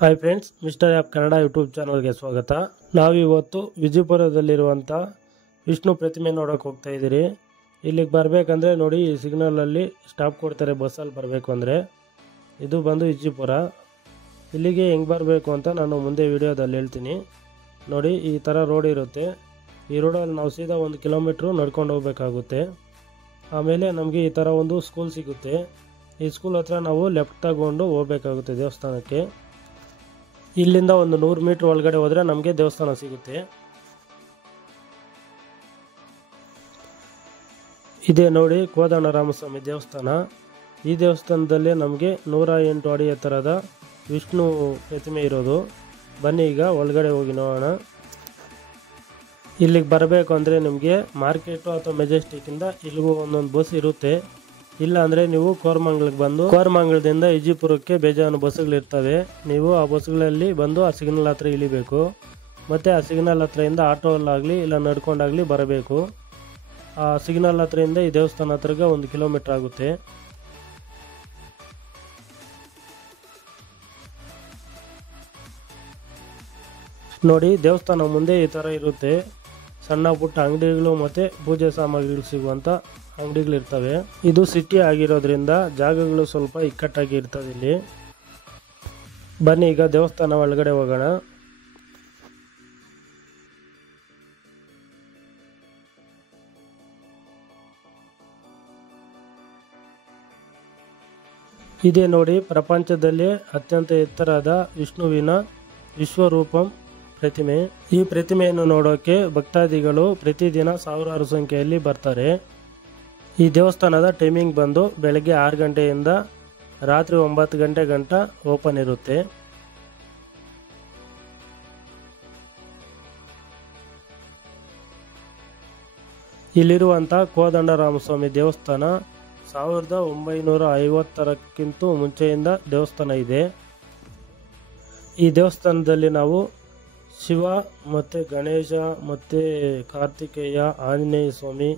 Hi friends, mister app Kannada YouTube ಚಾನಲ್ಗೆ ಸ್ವಾಗತ. ನಾವಿವತ್ತು ವಿಜಯಪುರದಲ್ಲಿರುವಂಥ ವಿಷ್ಣು ಪ್ರತಿಮೆ ನೋಡೋಕೆ ಹೋಗ್ತಾ ಇದ್ದೀರಿ. ಇಲ್ಲಿಗೆ ಬರಬೇಕಂದ್ರೆ ನೋಡಿ, ಈ ಸಿಗ್ನಲಲ್ಲಿ ಸ್ಟಾಪ್ ಕೊಡ್ತಾರೆ ಬಸ್ಸಲ್ಲಿ ಬರಬೇಕು ಅಂದರೆ. ಇದು ಬಂದು ವಿಜಯಪುರ. ಇಲ್ಲಿಗೆ ಹೆಂಗೆ ಬರಬೇಕು ಅಂತ ನಾನು ಮುಂದೆ ವಿಡಿಯೋದಲ್ಲಿ ಹೇಳ್ತೀನಿ. ನೋಡಿ, ಈ ಥರ ರೋಡ್ ಇರುತ್ತೆ. ಈ ರೋಡಲ್ಲಿ ನಾವು ಸೀದಾ 1 ಕಿಲೋಮೀಟ್ರು ನಡ್ಕೊಂಡು ಹೋಗಬೇಕಾಗುತ್ತೆ. ಆಮೇಲೆ ನಮಗೆ ಈ ಥರ ಒಂದು ಸ್ಕೂಲ್ ಸಿಗುತ್ತೆ. ಈ ಸ್ಕೂಲ್ ಹತ್ರ ನಾವು ಲೆಫ್ಟ್ ತಗೊಂಡು ಹೋಗಬೇಕಾಗುತ್ತೆ ದೇವಸ್ಥಾನಕ್ಕೆ. ಇಲ್ಲಿಂದ ಒಂದು 100 ಮೀಟ್ರ್ ಒಳಗಡೆ ಹೋದರೆ ನಮಗೆ ದೇವಸ್ಥಾನ ಸಿಗುತ್ತೆ. ಇದೇ ನೋಡಿ ಕೋದಂಡರಾಮಸ್ವಾಮಿ ದೇವಸ್ಥಾನ. ಈ ದೇವಸ್ಥಾನದಲ್ಲಿ ನಮಗೆ 108 ಅಡಿ ಎತ್ತರದ ವಿಷ್ಣು ಪ್ರತಿಮೆ ಇರೋದು. ಬನ್ನಿ ಈಗ ಒಳಗಡೆ ಹೋಗಿ ನೋಡೋಣ. ಇಲ್ಲಿಗೆ ಬರಬೇಕು ಅಂದರೆ ನಿಮಗೆ ಮಾರ್ಕೆಟು ಅಥವಾ ಮೆಜೆಸ್ಟಿಕ್ಕಿಂದ ಇಲ್ಲಿಗೂ ಒಂದೊಂದು ಬಸ್ ಇರುತ್ತೆ. ಇಲ್ಲ ಅಂದರೆ ನೀವು ಕೋರಮಂಗಲಕ್ಕೆ ಬಂದು ಕೋರಮಂಗಲದಿಂದ ವಿಜಯಪುರಕ್ಕೆ ಬೇಜಾನು ಬಸ್ಸುಗಳಿರ್ತವೆ. ನೀವು ಆ ಬಸ್ಸುಗಳಲ್ಲಿ ಬಂದು ಆ ಸಿಗ್ನಲ್ ಹತ್ರ ಇಳಿಬೇಕು. ಮತ್ತು ಆ ಸಿಗ್ನಲ್ ಹತ್ರದಿಂದ ಆಟೋಲ್ಲಾಗಲಿ ಇಲ್ಲ ನಡ್ಕೊಂಡಾಗಲಿ ಬರಬೇಕು. ಆ ಸಿಗ್ನಲ್ ಹತ್ರದಿಂದ ಈ ದೇವಸ್ಥಾನ ಹತ್ರಗೆ 1 ಕಿಲೋಮೀಟ್ರ್ ಆಗುತ್ತೆ. ನೋಡಿ, ದೇವಸ್ಥಾನ ಮುಂದೆ ಈ ಥರ ಇರುತ್ತೆ. ಸಣ್ಣ ಪುಟ್ಟ ಅಂಗಡಿಗಳು ಮತ್ತು ಪೂಜೆ ಸಾಮಗ್ರಿಗಳು ಸಿಗುವಂಥ ಅಂಗಡಿಗಳಿರ್ತವೆ. ಇದು ಸಿಟಿ ಆಗಿರೋದ್ರಿಂದ ಜಾಗಗಳು ಸ್ವಲ್ಪ ಇಕ್ಕಟ್ಟಾಗಿ ಇರ್ತದೆ ಇಲ್ಲಿ. ಬನ್ನಿ ಈಗ ದೇವಸ್ಥಾನ ಒಳಗಡೆ ಹೋಗೋಣ. ಇದೇ ನೋಡಿ ಪ್ರಪಂಚದಲ್ಲಿ ಅತ್ಯಂತ ಎತ್ತರದ ವಿಷ್ಣುವಿನ ವಿಶ್ವರೂಪಂ ಪ್ರತಿಮೆ. ಈ ಪ್ರತಿಮೆಯನ್ನು ನೋಡೋಕೆ ಭಕ್ತಾದಿಗಳು ಪ್ರತಿದಿನ ಸಾವಿರಾರು ಸಂಖ್ಯೆಯಲ್ಲಿ ಬರ್ತಾರೆ. ಈ ದೇವಸ್ಥಾನದ ಟೈಮಿಂಗ್ ಬಂದು ಬೆಳಗ್ಗೆ 6 ಗಂಟೆಯಿಂದ ರಾತ್ರಿ 9 ಗಂಟೆ ಗಂಟ ಓಪನ್ ಇರುತ್ತೆ. ಇಲ್ಲಿರುವಂಥ ಕೋದಂಡರಾಮಸ್ವಾಮಿ ದೇವಸ್ಥಾನ 1950ಕ್ಕಿಂತ ಮುಂಚೆಯಿಂದ ದೇವಸ್ಥಾನ ಇದೆ. ಈ ದೇವಸ್ಥಾನದಲ್ಲಿ ನಾವು ಶಿವ ಮತ್ತು ಗಣೇಶ ಮತ್ತು ಕಾರ್ತಿಕೇಯ, ಆಂಜನೇಯ ಸ್ವಾಮಿ,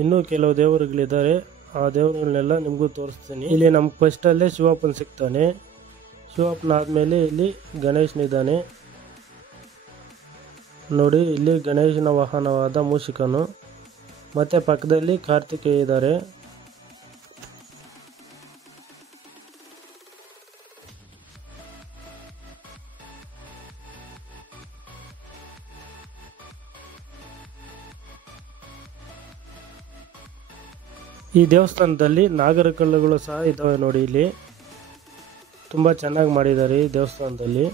ಇನ್ನೂ ಕೆಲವು ದೇವರುಗಳಿದ್ದಾರೆ. ಆ ದೇವರುಗಳನ್ನೆಲ್ಲ ನಿಮಗೂ ತೋರಿಸ್ತೀನಿ. ಇಲ್ಲಿ ನಮ್ಗೆ ಫಸ್ಟಲ್ಲೇ ಶಿವಪ್ಪನ ಸಿಗ್ತಾನೆ. ಶಿವಪ್ಪನ ಆದಮೇಲೆ ಇಲ್ಲಿ ಗಣೇಶನಿದ್ದಾನೆ. ನೋಡಿ, ಇಲ್ಲಿ ಗಣೇಶನ ವಾಹನವಾದ ಮೂಷಿಕನು ಮತ್ತು ಪಕ್ಕದಲ್ಲಿ ಕಾರ್ತಿಕೇಯ ಇದ್ದಾರೆ. ಈ ದೇವಸ್ಥಾನದಲ್ಲಿ ನಾಗರ ಕಲ್ಲುಗಳು ಸಹ ಇದ್ದಾವೆ. ನೋಡಿ, ಇಲ್ಲಿ ತುಂಬ ಚೆನ್ನಾಗಿ ಮಾಡಿದ್ದಾರೆ ಈ ದೇವಸ್ಥಾನದಲ್ಲಿ.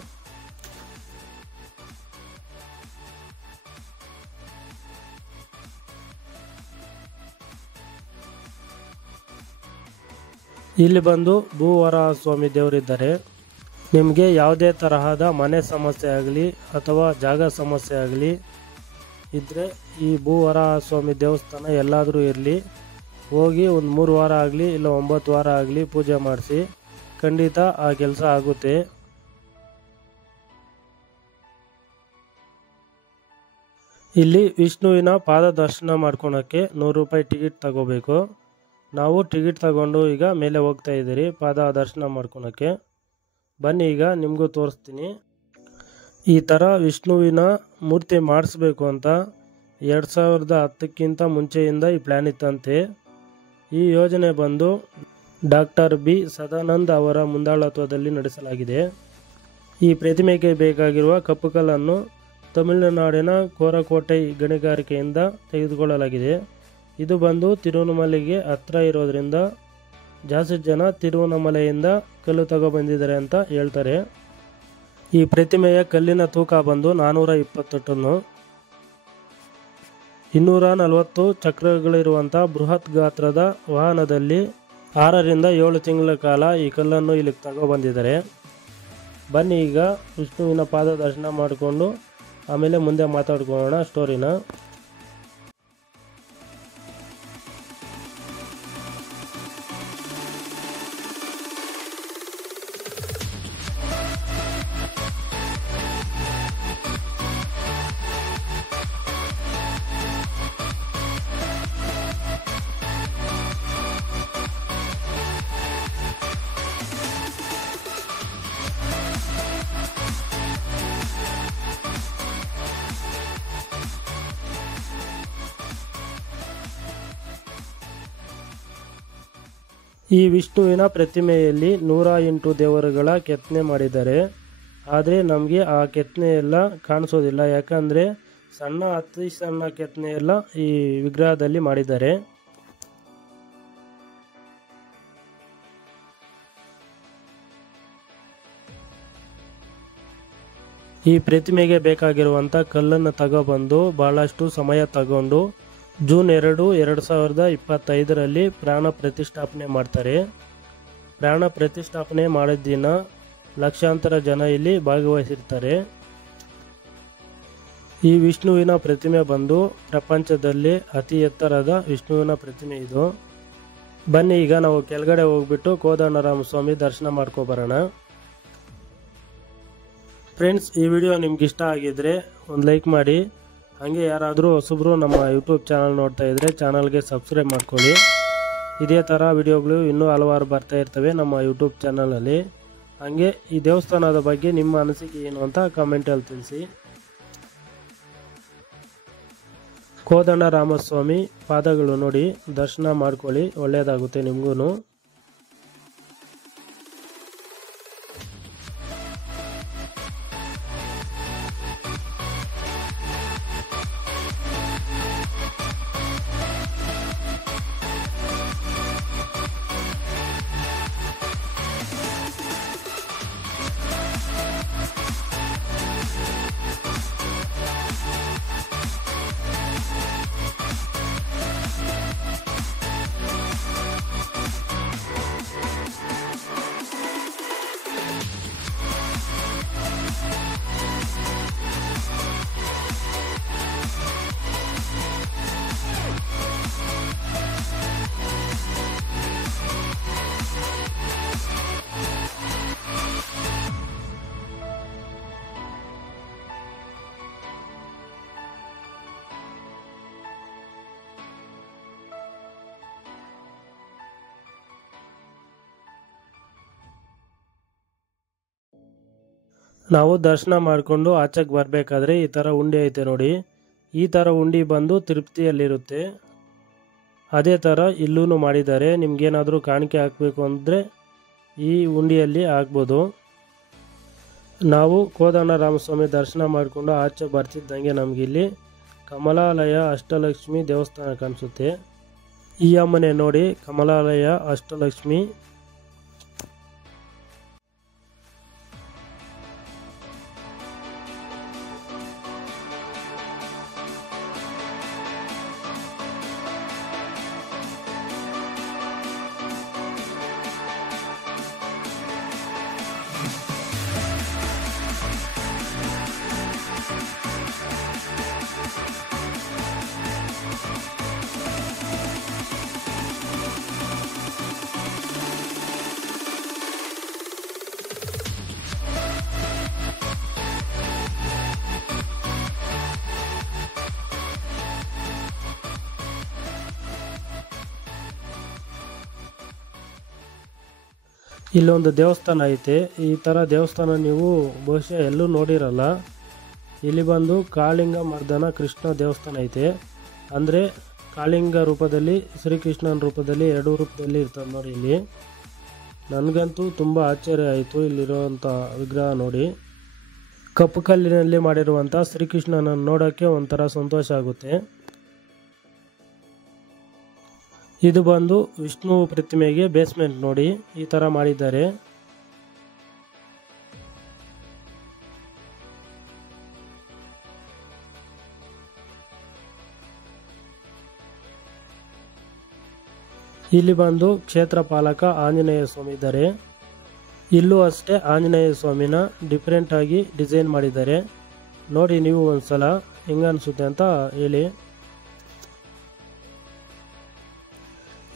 ಇಲ್ಲಿ ಬಂದು ಭೂವರಾಹ ಸ್ವಾಮಿ ದೇವರಿದ್ದಾರೆ. ನಿಮಗೆ ಯಾವುದೇ ತರಹದ ಮನೆ ಸಮಸ್ಯೆ ಆಗಲಿ ಅಥವಾ ಜಾಗ ಸಮಸ್ಯೆ ಆಗಲಿ ಇದ್ದರೆ ಈ ಭೂವರಾಹ ಸ್ವಾಮಿ ದೇವಸ್ಥಾನ ಎಲ್ಲಾದರೂ ಇರಲಿ, ಹೋಗಿ ಒಂದು 3 ವಾರ ಆಗಲಿ ಇಲ್ಲ 9 ವಾರ ಆಗಲಿ ಪೂಜೆ ಮಾಡಿಸಿ, ಖಂಡಿತ ಆ ಕೆಲಸ ಆಗುತ್ತೆ. ಇಲ್ಲಿ ವಿಷ್ಣುವಿನ ಪಾದ ದರ್ಶನ ಮಾಡ್ಕೊಳಕ್ಕೆ 100 ರೂಪಾಯಿ ಟಿಕೆಟ್ ತಗೋಬೇಕು. ನಾವು ಟಿಕೆಟ್ ತಗೊಂಡು ಈಗ ಮೇಲೆ ಹೋಗ್ತಾ ಇದ್ದೀರಿ ಪಾದ ದರ್ಶನ ಮಾಡ್ಕೊಳಕ್ಕೆ. ಬನ್ನಿ ಈಗ ನಿಮಗೂ ತೋರಿಸ್ತೀನಿ. ಈ ಥರ ವಿಷ್ಣುವಿನ ಮೂರ್ತಿ ಮಾಡಿಸ್ಬೇಕು ಅಂತ 2010ಕ್ಕಿಂತ ಮುಂಚೆಯಿಂದ ಈ ಪ್ಲ್ಯಾನ್ ಇತ್ತಂತೆ. ಈ ಯೋಜನೆ ಬಂದು ಡಾಕ್ಟರ್ ಬಿ ಸದಾನಂದ್ ಅವರ ಮುಂದಾಳತ್ವದಲ್ಲಿ ನಡೆಸಲಾಗಿದೆ. ಈ ಪ್ರತಿಮೆಗೆ ಬೇಕಾಗಿರುವ ಕಪ್ಪು ಕಲ್ಲನ್ನು ತಮಿಳುನಾಡಿನ ಕೋರಕೋಟೈ ಗಣಿಗಾರಿಕೆಯಿಂದ ತೆಗೆದುಕೊಳ್ಳಲಾಗಿದೆ. ಇದು ಬಂದು ತಿರುವನಮಲೆಗೆ ಹತ್ರ ಇರೋದ್ರಿಂದ ಜಾಸ್ತಿ ಜನ ತಿರುವನಮಲೆಯಿಂದ ಕಲ್ಲು ತಗೊಬಂದಿದ್ದಾರೆ ಅಂತ ಹೇಳ್ತಾರೆ. ಈ ಪ್ರತಿಮೆಯ ಕಲ್ಲಿನ ತೂಕ ಬಂದು 420 ಟನ್ನು. 240 ಚಕ್ರಗಳಿರುವಂಥ ಬೃಹತ್ ಗಾತ್ರದ ವಾಹನದಲ್ಲಿ 6 ರಿಂದ 7 ತಿಂಗಳ ಕಾಲ ಈ ಕಲ್ಲನ್ನು ಇಲ್ಲಿಗೆ ತಗೊಬಂದಿದ್ದಾರೆ. ಬನ್ನಿ ಈಗ ವಿಷ್ಣುವಿನ ಪಾದ ದರ್ಶನ ಮಾಡಿಕೊಂಡು ಆಮೇಲೆ ಮುಂದೆ ಮಾತಾಡ್ಕೊಳ್ಳೋಣ ಸ್ಟೋರಿನ. ಈ ವಿಷ್ಣುವಿನ ಪ್ರತಿಮೆಯಲ್ಲಿ 108 ದೇವರುಗಳ ಕೆತ್ತನೆ ಮಾಡಿದ್ದಾರೆ. ಆದರೆ ನಮಗೆ ಆ ಕೆತ್ತನೆ ಎಲ್ಲ ಕಾಣಿಸೋದಿಲ್ಲ, ಯಾಕಂದರೆ ಅತಿ ಸಣ್ಣ ಕೆತ್ತನೆ ಎಲ್ಲ ಈ ವಿಗ್ರಹದಲ್ಲಿ ಮಾಡಿದ್ದಾರೆ. ಈ ಪ್ರತಿಮೆಗೆ ಬೇಕಾಗಿರುವಂಥ ಕಲ್ಲನ್ನು ತಗೊಬಂದು ಬಹಳಷ್ಟು ಸಮಯ ತಗೊಂಡು ಜೂನ್ 2, 2025ರಲ್ಲಿ ಪ್ರಾಣ ಪ್ರತಿಷ್ಠಾಪನೆ ಮಾಡ್ತಾರೆ. ಪ್ರಾಣ ಪ್ರತಿಷ್ಠಾಪನೆ ಮಾಡಿದ ದಿನ ಲಕ್ಷಾಂತರ ಜನ ಇಲ್ಲಿ ಭಾಗವಹಿಸಿರ್ತಾರೆ. ಈ ವಿಷ್ಣುವಿನ ಪ್ರತಿಮೆ ಬಂದು ಪ್ರಪಂಚದಲ್ಲಿ ಅತಿ ಎತ್ತರದ ವಿಷ್ಣುವಿನ ಪ್ರತಿಮೆ ಇದು. ಬನ್ನಿ ಈಗ ನಾವು ಕೆಳಗಡೆ ಹೋಗ್ಬಿಟ್ಟು ಕೋದಂಡರಾಮ ಸ್ವಾಮಿ ದರ್ಶನ ಮಾಡ್ಕೊಬರೋಣ. ಫ್ರೆಂಡ್ಸ್, ಈ ವಿಡಿಯೋ ನಿಮ್ಗೆ ಇಷ್ಟ ಆಗಿದ್ರೆ ಒಂದು ಲೈಕ್ ಮಾಡಿ. ಹಾಗೆ ಯಾರಾದರೂ ಹೊಸಬ್ರು ನಮ್ಮ ಯೂಟ್ಯೂಬ್ ಚಾನಲ್ ನೋಡ್ತಾ ಇದ್ದರೆ ಚಾನಲ್ಗೆ ಸಬ್ಸ್ಕ್ರೈಬ್ ಮಾಡ್ಕೊಳ್ಳಿ. ಇದೇ ಥರ ವಿಡಿಯೋಗಳು ಇನ್ನೂ ಹಲವಾರು ಬರ್ತಾ ಇರ್ತವೆ ನಮ್ಮ ಯೂಟ್ಯೂಬ್ ಚಾನಲಲ್ಲಿ. ಹಾಗೆ ಈ ದೇವಸ್ಥಾನದ ಬಗ್ಗೆ ನಿಮ್ಮ ಅನಿಸಿಕೆ ಏನು ಅಂತ ಕಾಮೆಂಟಲ್ಲಿ ತಿಳಿಸಿ. ಕೋದಂಡರಾಮಸ್ವಾಮಿ ಪಾದಗಳು ನೋಡಿ, ದರ್ಶನ ಮಾಡ್ಕೊಳ್ಳಿ, ಒಳ್ಳೆಯದಾಗುತ್ತೆ ನಿಮಗೂ. ನಾವು ದರ್ಶನ ಮಾಡಿಕೊಂಡು ಆಚೆಗೆ ಬರಬೇಕಾದ್ರೆ ಈ ಥರ ಉಂಡಿ ಐತೆ ನೋಡಿ. ಈ ಥರ ಉಂಡಿ ಬಂದು ತಿರುಪತಿಯಲ್ಲಿರುತ್ತೆ. ಅದೇ ಥರ ಇಲ್ಲೂ ಮಾಡಿದ್ದಾರೆ. ನಿಮ್ಗೇನಾದರೂ ಕಾಣಿಕೆ ಹಾಕಬೇಕು ಅಂದರೆ ಈ ಉಂಡಿಯಲ್ಲಿ ಹಾಕ್ಬೋದು. ನಾವು ಕೋದಂಡರಾಮಸ್ವಾಮಿ ದರ್ಶನ ಮಾಡಿಕೊಂಡು ಆಚೆ ಬರ್ತಿದ್ದಂಗೆ ನಮಗಿಲ್ಲಿ ಕಮಲಾಲಯ ಅಷ್ಟಲಕ್ಷ್ಮಿ ದೇವಸ್ಥಾನ ಕಾಣಿಸುತ್ತೆ. ಈ ಅಮ್ಮನೆ ನೋಡಿ, ಕಮಲಾಲಯ ಅಷ್ಟಲಕ್ಷ್ಮಿ. ಇಲ್ಲೊಂದು ದೇವಸ್ಥಾನ ಐತೆ. ಈ ಥರ ದೇವಸ್ಥಾನ ನೀವು ಬಹುಶಃ ಎಲ್ಲೂ ನೋಡಿರಲ್ಲ. ಇಲ್ಲಿ ಬಂದು ಕಾಳಿಂಗ ಮರ್ದನ ಕೃಷ್ಣ ದೇವಸ್ಥಾನ ಐತೆ. ಅಂದರೆ ಕಾಳಿಂಗ ರೂಪದಲ್ಲಿ, ಶ್ರೀಕೃಷ್ಣನ ರೂಪದಲ್ಲಿ, 2 ರೂಪದಲ್ಲಿ ಇರ್ತದೆ ನೋಡಿ. ಇಲ್ಲಿ ನನಗಂತೂ ತುಂಬ ಆಶ್ಚರ್ಯ ಆಯಿತು ಇಲ್ಲಿರುವಂಥ ವಿಗ್ರಹ ನೋಡಿ. ಕಪ್ಪು ಕಲ್ಲಿನಲ್ಲಿ ಮಾಡಿರುವಂಥ ಶ್ರೀಕೃಷ್ಣನನ್ನು ನೋಡೋಕ್ಕೆ ಒಂಥರ ಸಂತೋಷ ಆಗುತ್ತೆ. ಇದು ಬಂದು ವಿಷ್ಣು ಪ್ರತಿಮೆಗೆ ಬೇಸ್ಮೆಂಟ್ ನೋಡಿ, ಈ ಥರ ಮಾಡಿದ್ದಾರೆ. ಇಲ್ಲಿ ಬಂದು ಕ್ಷೇತ್ರ ಪಾಲಕ ಆಂಜನೇಯ ಸ್ವಾಮಿ ಇದ್ದಾರೆ. ಇಲ್ಲೂ ಅಷ್ಟೇ ಆಂಜನೇಯ ಸ್ವಾಮಿನ ಡಿಫ್ರೆಂಟ್ ಆಗಿ ಡಿಸೈನ್ ಮಾಡಿದ್ದಾರೆ ನೋಡಿ. ನೀವು ಒಂದ್ಸಲ ಹೆಂಗನ್ಸುತ್ತೆ ಅಂತ ಹೇಳಿ.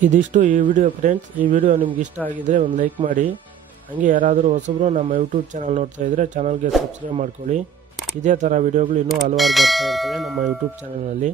ಇದಿಷ್ಟು ಈ ವಿಡಿಯೋ ಫ್ರೆಂಡ್ಸ್. ಈ ವಿಡಿಯೋ ನಿಮ್ಗೆ ಇಷ್ಟ ಆಗಿದ್ರೆ ಒಂದು ಲೈಕ್ ಮಾಡಿ. ಹಾಗೆ ಯಾರಾದರೂ ಹೊಸಬ್ರು ನಮ್ಮ ಯೂಟ್ಯೂಬ್ ಚಾನಲ್ ನೋಡ್ತಾ ಇದ್ದರೆ ಚಾನಲ್ಗೆ ಸಬ್ಸ್ಕ್ರೈಬ್ ಮಾಡ್ಕೊಳ್ಳಿ. ಇದೇ ಥರ ವಿಡಿಯೋಗಳು ಇನ್ನೂ ಹಲವಾರು ಬರ್ತಾ ಇರ್ತವೆ ನಮ್ಮ ಯೂಟ್ಯೂಬ್ ಚಾನಲ್ನಲ್ಲಿ.